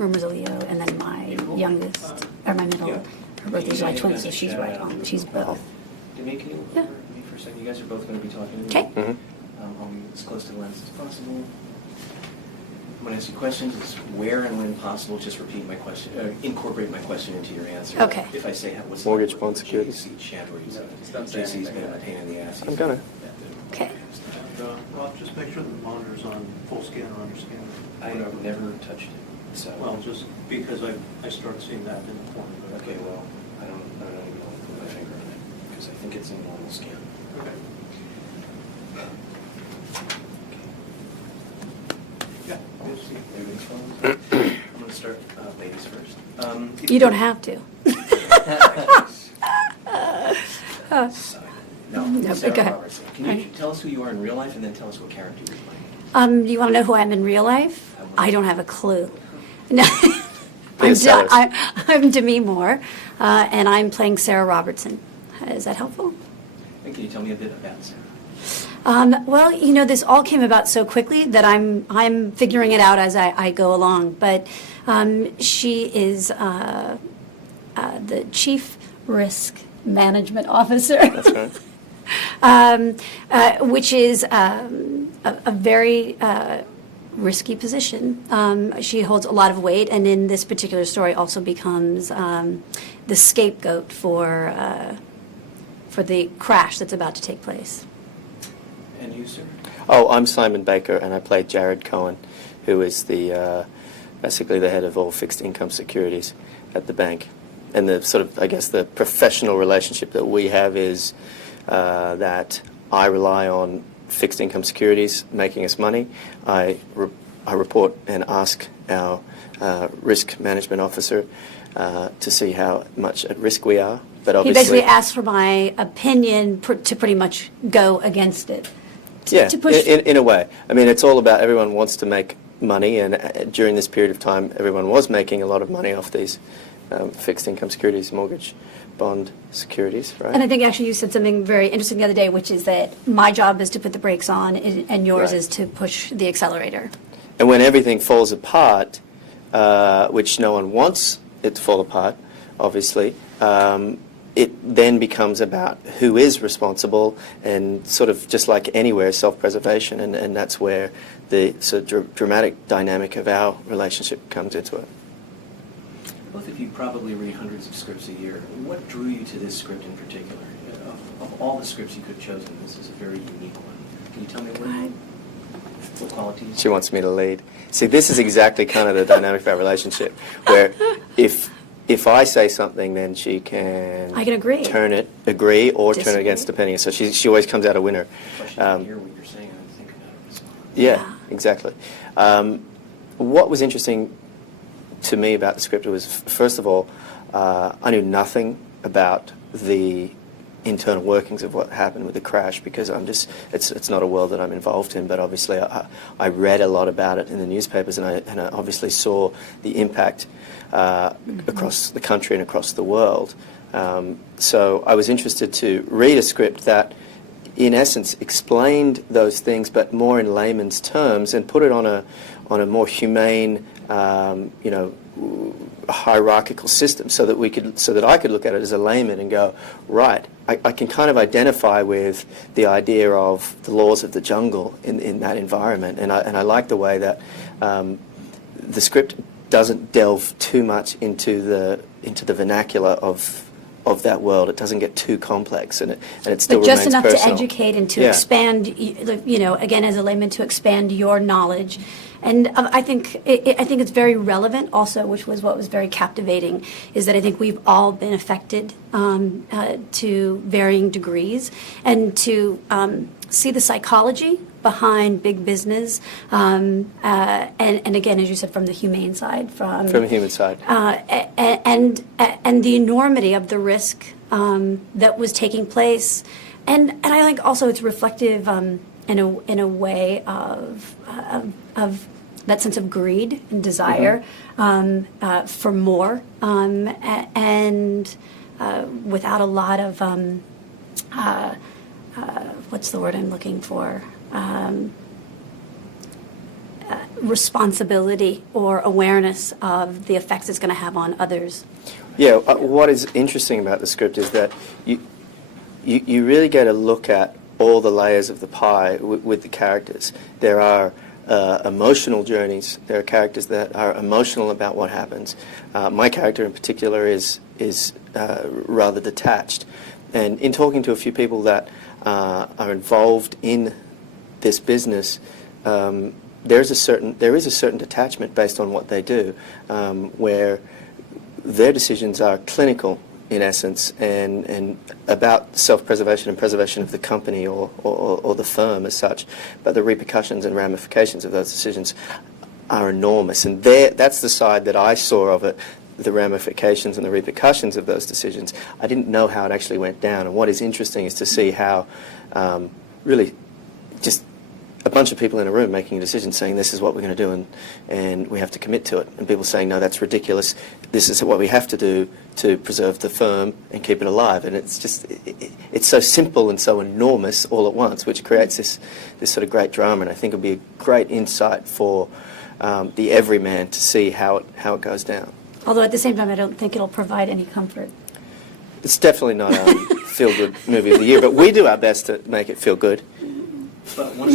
Rumor's a Leo, and then my youngest, or my middle, her birthday's July 20th, so she's right on. She's both. Demi, can you look over at me for a second? You guys are both going to be talking. Okay. I'll be as close to the lens as possible. I'm going to ask you questions. It's where and when possible. Just repeat my question. Incorporate my question into your answer. Okay. If I say what's mortgage bond securities. JC's been a pain in the ass. I'm gonna. Okay. Rob, just make sure the monitor's on full scan or under scan. I've never touched it. So. Well, just because I started seeing that in the form. Okay. Well, I don't even want to put my finger on it because I think it's in normal scan. Okay. Yeah. Everything's fine. I'm going to start ladies first. You don't have to. No, Sarah go ahead. Robertson. Can you tell us who you are in real life and then tell us what character you're playing? Do you want to know who I am in real life? I don't have a clue. No. Please tell us. I'm Demi Moore, and I'm playing Sarah Robertson. Is that helpful? And can you tell me a bit about Sarah? Well, this all came about so quickly that I'm figuring it out as I go along. But she is the Chief Risk Management Officer. That's right. Which is a very risky position. She holds a lot of weight, and in this particular story also becomes the scapegoat for the crash that's about to take place. And you, sir? Oh, I'm Simon Baker, and I play Jared Cohen, who is the basically the head of all fixed income securities at the bank. And the sort of, I guess, the professional relationship that we have is that I rely on fixed income securities making us money. I report and ask our risk management officer to see how much at risk we are. But He obviously, basically asked for my opinion to pretty much go against it. yeah, to push. in a way. I mean, it's all about everyone wants to make money, and during this period of time, everyone was making a lot of money off these fixed income securities, mortgage bond securities, right? And I think actually you said something very interesting the other day, which is that my job is to put the brakes on, and yours Right. is to push the accelerator. And when everything falls apart, which no one wants it to fall apart, obviously, it then becomes about who is responsible, and sort of just like anywhere, self-preservation, and that's where the sort of dramatic dynamic of our relationship comes into it. Both of you probably read hundreds of scripts a year. What drew you to this script in particular? Of all the scripts you could have chosen, this is a very unique one. Can you tell me what qualities? She wants me to lead. See, this is exactly kind of the dynamic of our relationship, where if I say something, then she can I can agree. Agree, or turn Disagree. it against, depending. So she always comes out a winner. I hear what you're saying and think about a response. Yeah, exactly. What was interesting to me about the script was, first of all, I knew nothing about the internal workings of what happened with the crash, because it's not a world that I'm involved in, but obviously I read a lot about it in the newspapers, and I obviously saw the impact across the country and across the world. So I was interested to read a script that, in essence, explained those things, but more in layman's terms, and put it on a more humane, hierarchical system, so that I could look at it as a layman and go, right, I can kind of identify with the idea of the laws of the jungle in that environment, and I like the way that the script doesn't delve too much into the vernacular of that world. It doesn't get too complex, and it still But just remains enough personal. to educate and to Yeah. expand, again, as a layman, to expand your knowledge. And I think it's very relevant also, which was what was very captivating, is that I think we've all been affected to varying degrees, and to see the psychology behind big business, and again, as you said, from the humane side, from From a human side. and the enormity of the risk that was taking place, and I think also it's reflective in a way of that sense of greed and desire for more, and without a lot of what's the word I'm looking for? responsibility or awareness of the effects it's going to have on others. Yeah, what is interesting about the script is that you really get a look at all the layers of the pie with the characters. There are emotional journeys. There are characters that are emotional about what happens. My character in particular is rather detached. And in talking to a few people that are involved in this business, there is a certain detachment based on what they do, where their decisions are clinical in essence, and about self-preservation and preservation of the company or the firm as such, but the repercussions and ramifications of those decisions are enormous. And that's the side that I saw of it, the ramifications and the repercussions of those decisions. I didn't know how it actually went down, and what is interesting is to see how really just a bunch of people in a room making a decision saying this is what we're going to do, and we have to commit to it, and people saying no, that's ridiculous, this is what we have to do to preserve the firm and keep it alive. And it's just it's so simple and so enormous all at once, which creates this sort of great drama. And I think it'll be a great insight for the everyman to see how it goes down. Although at the same time, I don't think it'll provide any comfort. It's definitely not a feel-good movie of the year, but we do our best to make it feel good. But one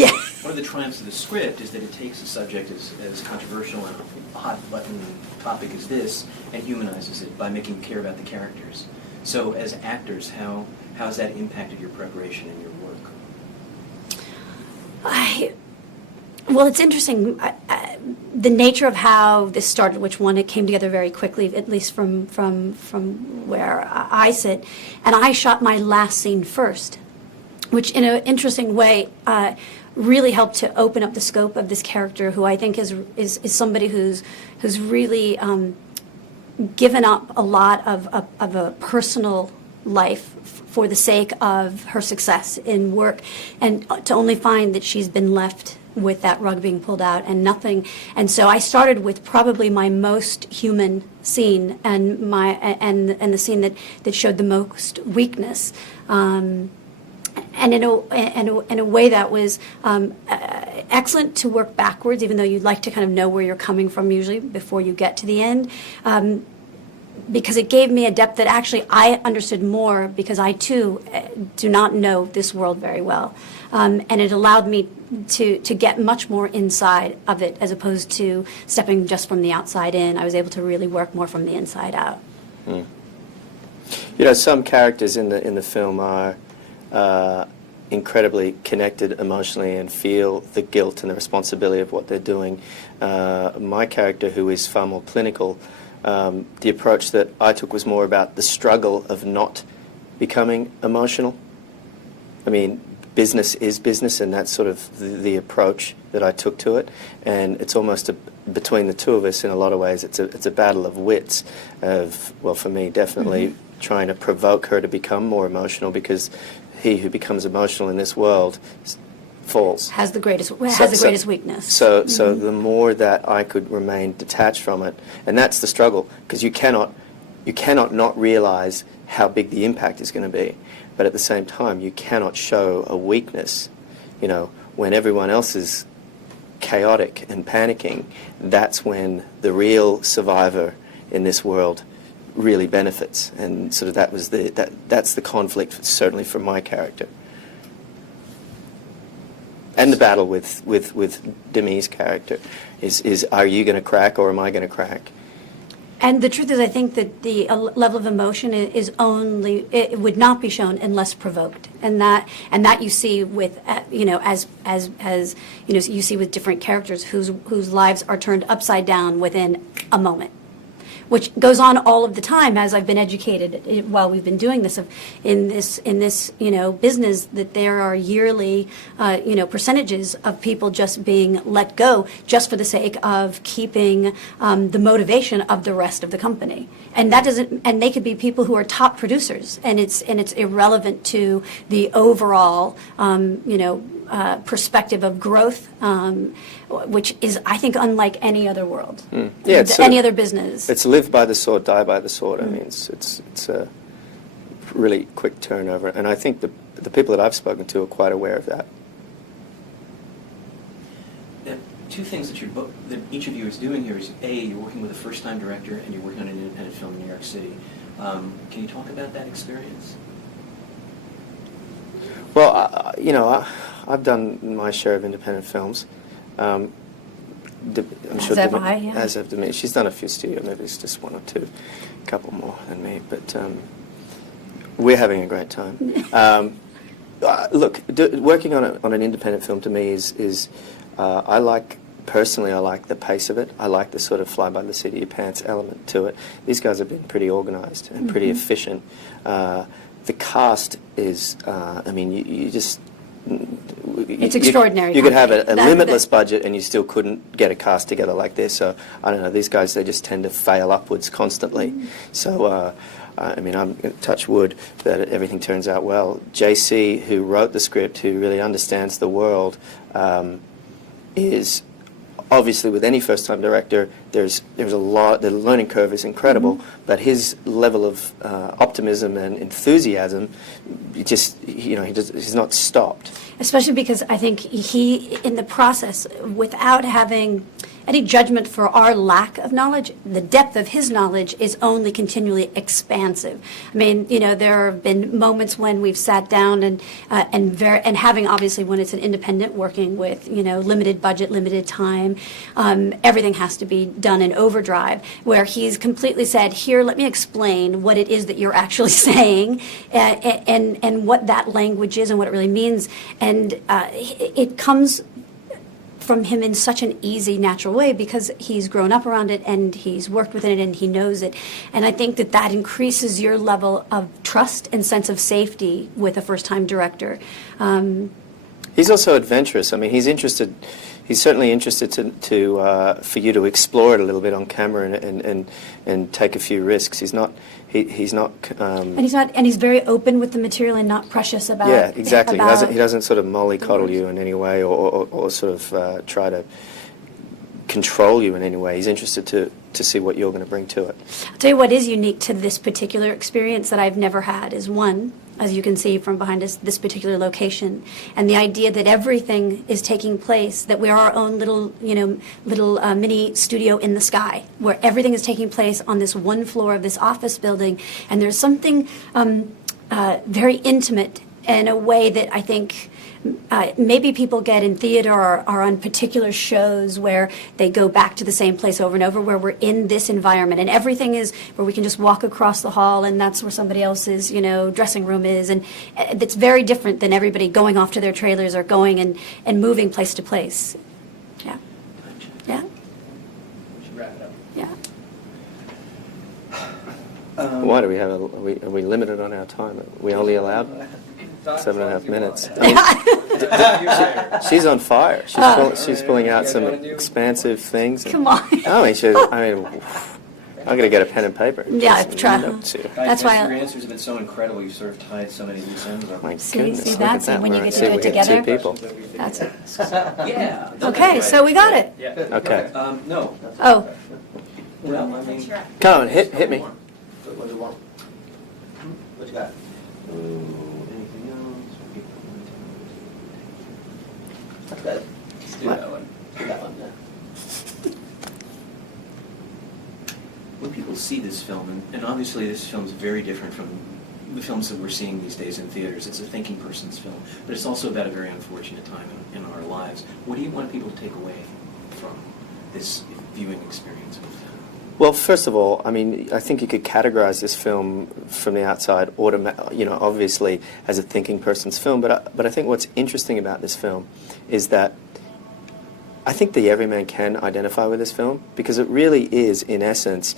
of the triumphs of the script is that it takes a subject as controversial and a hot-button topic as this and humanizes it by making you care about the characters. So as actors, how has that impacted your preparation and your work? Well, it's interesting. The nature of how this started, which one, it came together very quickly, at least from where I sit, and I shot my last scene first, which in an interesting way really helped to open up the scope of this character, who I think is somebody who's really given up a lot of a personal life for the sake of her success in work, and to only find that she's been left with that rug being pulled out and nothing. And so I started with probably my most human scene and the scene that showed the most weakness. And in a way that was excellent to work backwards, even though you'd like to kind of know where you're coming from usually before you get to the end, because it gave me a depth that actually I understood more, because I too do not know this world very well. And it allowed me to get much more inside of it, as opposed to stepping just from the outside in. I was able to really work more from the inside out. You know, some characters in the film are incredibly connected emotionally and feel the guilt and the responsibility of what they're doing. My character, who is far more clinical, the approach that I took was more about the struggle of not becoming emotional. I mean, business is business, and that's sort of the approach that I took to it. And it's almost between the two of us, in a lot of ways, it's a battle of wits. Well, for me, definitely trying to provoke her to become more emotional, because he who becomes emotional in this world falls. Has the greatest weakness. So the more that I could remain detached from it, and that's the struggle, because you cannot not realize how big the impact is going to be, but at the same time you cannot show a weakness. You know, when everyone else is chaotic and panicking, that's when the real survivor in this world really benefits. And sort of that's the conflict, certainly for my character. And the battle with Demi's character is are you going to crack or am I going to crack? And the truth is, I think that the level of emotion is only, it would not be shown unless provoked, and that you see with as you see with different characters whose lives are turned upside down within a moment, which goes on all of the time, as I've been educated while we've been doing this, in this business, that there are yearly percentages of people just being let go just for the sake of keeping the motivation of the rest of the company. And that doesn't, and they could be people who are top producers, and it's irrelevant to the overall perspective of growth, which is, I think, unlike any other world, any other business. It's live by the sword, die by the sword. I mean, it's a really quick turnover, and I think the people that I've spoken to are quite aware of that. two things that that each of you is doing here is, A, you're working with a first-time director and you're working on an independent film in New York City. Can you talk about that experience? Well, you know, I've done my share of independent films. I'm As have I, yeah. As have Demi. She's done a few studio movies, just one or two, a couple more than me. But we're having a great time. Look, working on an independent film to me is I like the pace of it. I like the sort of fly by the seat of your pants element to it. These guys have been pretty organized and pretty efficient. The cast is, I mean, you just... It's extraordinary. You could have a limitless budget and you still couldn't get a cast together like this. So, I don't know, these guys, they just tend to fail upwards constantly. So, I mean, I'm going to touch wood that everything turns out well. JC, who wrote the script, who really understands the world, is... Obviously, with any first-time director, there's a lot. The learning curve is incredible, but his level of optimism and enthusiasm, he's not stopped. Especially because I think he, in the process, without having any judgment for our lack of knowledge, the depth of his knowledge is only continually expansive. I mean, you know, there have been moments when we've sat down and having, obviously, when it's an independent working with, you know, limited budget, limited time, everything has to be done in overdrive, where he's completely said, here, let me explain what it is that you're actually saying and what that language is and what it really means. And it comes from him in such an easy, natural way because he's grown up around it and he's worked with it and he knows it. And I think that increases your level of trust and sense of safety with a first-time director. He's also adventurous. I mean, he's certainly interested for you to explore it a little bit on camera and take a few risks. He's not. And he's very open with the material and not precious about. Yeah, exactly. He doesn't sort of mollycoddle you in any way or sort of try to control you in any way. He's interested to see what you're going to bring to it. I'll tell you what is unique to this particular experience that I've never had is one, as you can see from behind us, this particular location, and the idea that everything is taking place, that we are our own little mini studio in the sky, where everything is taking place on this one floor of this office building, and there's something very intimate in a way that I think maybe people get in theater or on particular shows where they go back to the same place over and over, where we're in this environment and everything is where we can just walk across the hall and that's where somebody else's, dressing room is. And it's very different than everybody going off to their trailers or going and moving place to place. Yeah. Yeah. We should wrap it up. Yeah. Why do we have are we limited on our time? Are we only allowed 7.5 minutes? She's on fire. She's pulling out some expansive things. Come on. I'm going to get a pen and paper. Yeah, try. That's why your answers have been so incredible. You sort of tied so many loose ends up. My See, goodness, look that's at it, when you We're- get to do it we together. Two people. That's it. Yeah. Okay, so we got it. Yeah. Okay. No. Oh, Well, I mean. Come on, hit me. What do you want? What you got? Anything else? Let's do that one. Do that one, yeah. When people see this film, and obviously this film is very different from the films that we're seeing these days in theaters. It's a thinking person's film, but it's also about a very unfortunate time in our lives. What do you want people to take away from this viewing experience? Well, first of all, I mean, I think you could categorize this film from the outside, obviously as a thinking person's film. But I think what's interesting about this film is that I think the everyman can identify with this film because it really is, in essence,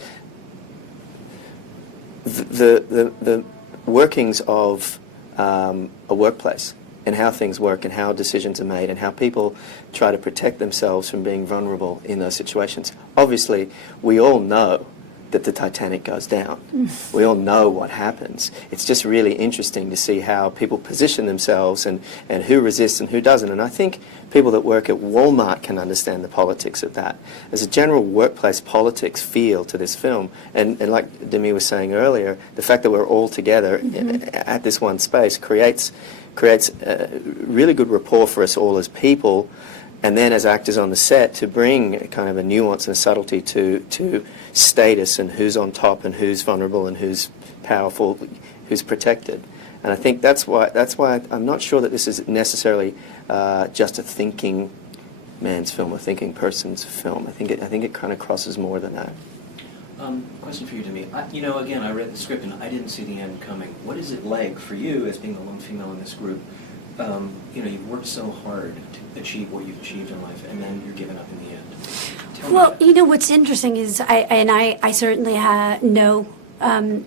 the workings of a workplace and how things work and how decisions are made and how people try to protect themselves from being vulnerable in those situations. Obviously, we all know that the Titanic goes down. We all know what happens. It's just really interesting to see how people position themselves and who resists and who doesn't. And I think people that work at Walmart can understand the politics of that. There's a general workplace politics feel to this film. And like Demi was saying earlier, the fact that we're all together at this one space creates really good rapport for us all as people, and then as actors on the set to bring kind of a nuance and a subtlety to status and who's on top and who's vulnerable and who's powerful, who's protected. And I think that's why I'm not sure that this is necessarily just a thinking man's film, a thinking person's film. I think it kind of crosses more than that. Question for you, Demi. Again, I read the script and I didn't see the end coming. What is it like for you as being the lone female in this group? You've worked so hard to achieve what you've achieved in life, and then you're given up in the end. Tell me Well, about that. what's interesting is I certainly know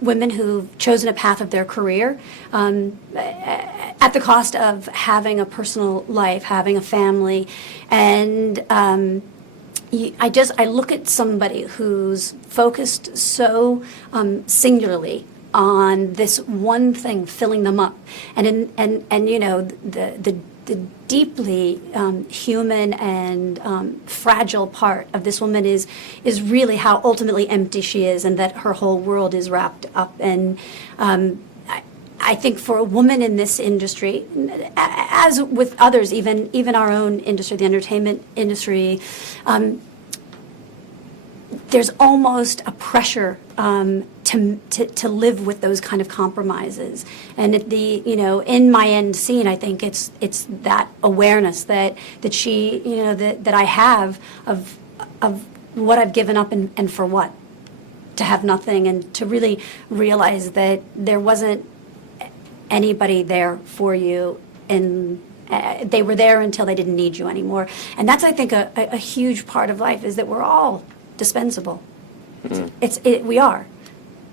women who've chosen a path of their career at the cost of having a personal life, having a family, and I look at somebody who's focused so singularly on this one thing filling them up, and the deeply human and fragile part of this woman is really how ultimately empty she is, and that her whole world is wrapped up. And I think for a woman in this industry, as with others, even our own industry, the entertainment industry, there's almost a pressure to live with those kind of compromises. And in my end scene, I think it's that awareness that she, that I have of what I've given up and for what, to have nothing, and to really realize that there wasn't anybody there for you, and they were there until they didn't need you anymore. And that's, I think, a huge part of life, is that we're all dispensable. We are.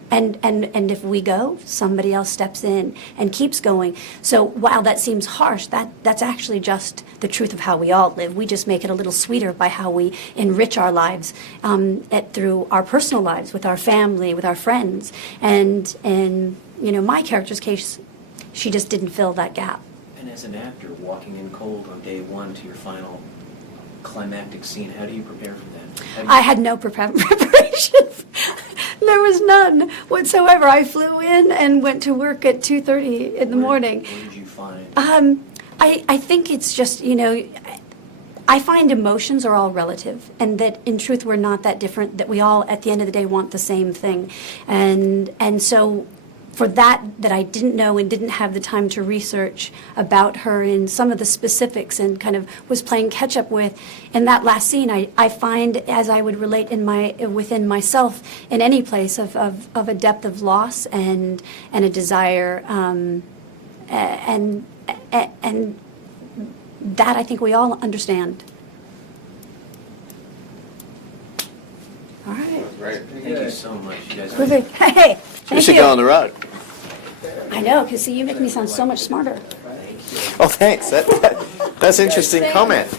And if we go, somebody else steps in and keeps going. So while that seems harsh, that's actually just the truth of how we all live. We just make it a little sweeter by how we enrich our lives through our personal lives, with our family, with our friends. And my character's case, she just didn't fill that gap. And as an actor, walking in cold on day one to your final climactic scene, how do you prepare for that? I had no preparation. There was none whatsoever. I flew in and went to work at 2:30 in the morning. What did you find? I think it's just, I find emotions are all relative, and that in truth we're not that different, that we all at the end of the day want the same thing. And so for that I didn't know and didn't have the time to research about her in some of the specifics, and kind of was playing catch up with, in that last scene, I find, as I would relate within myself in any place, of a depth of loss and a desire, and that I think we all understand. All right. Great. Thank you so much. You guys Perfect. Hey, We thank should you. go on the road. I know, because see, you make me sound so much smarter. Oh, thanks. That's an interesting comment.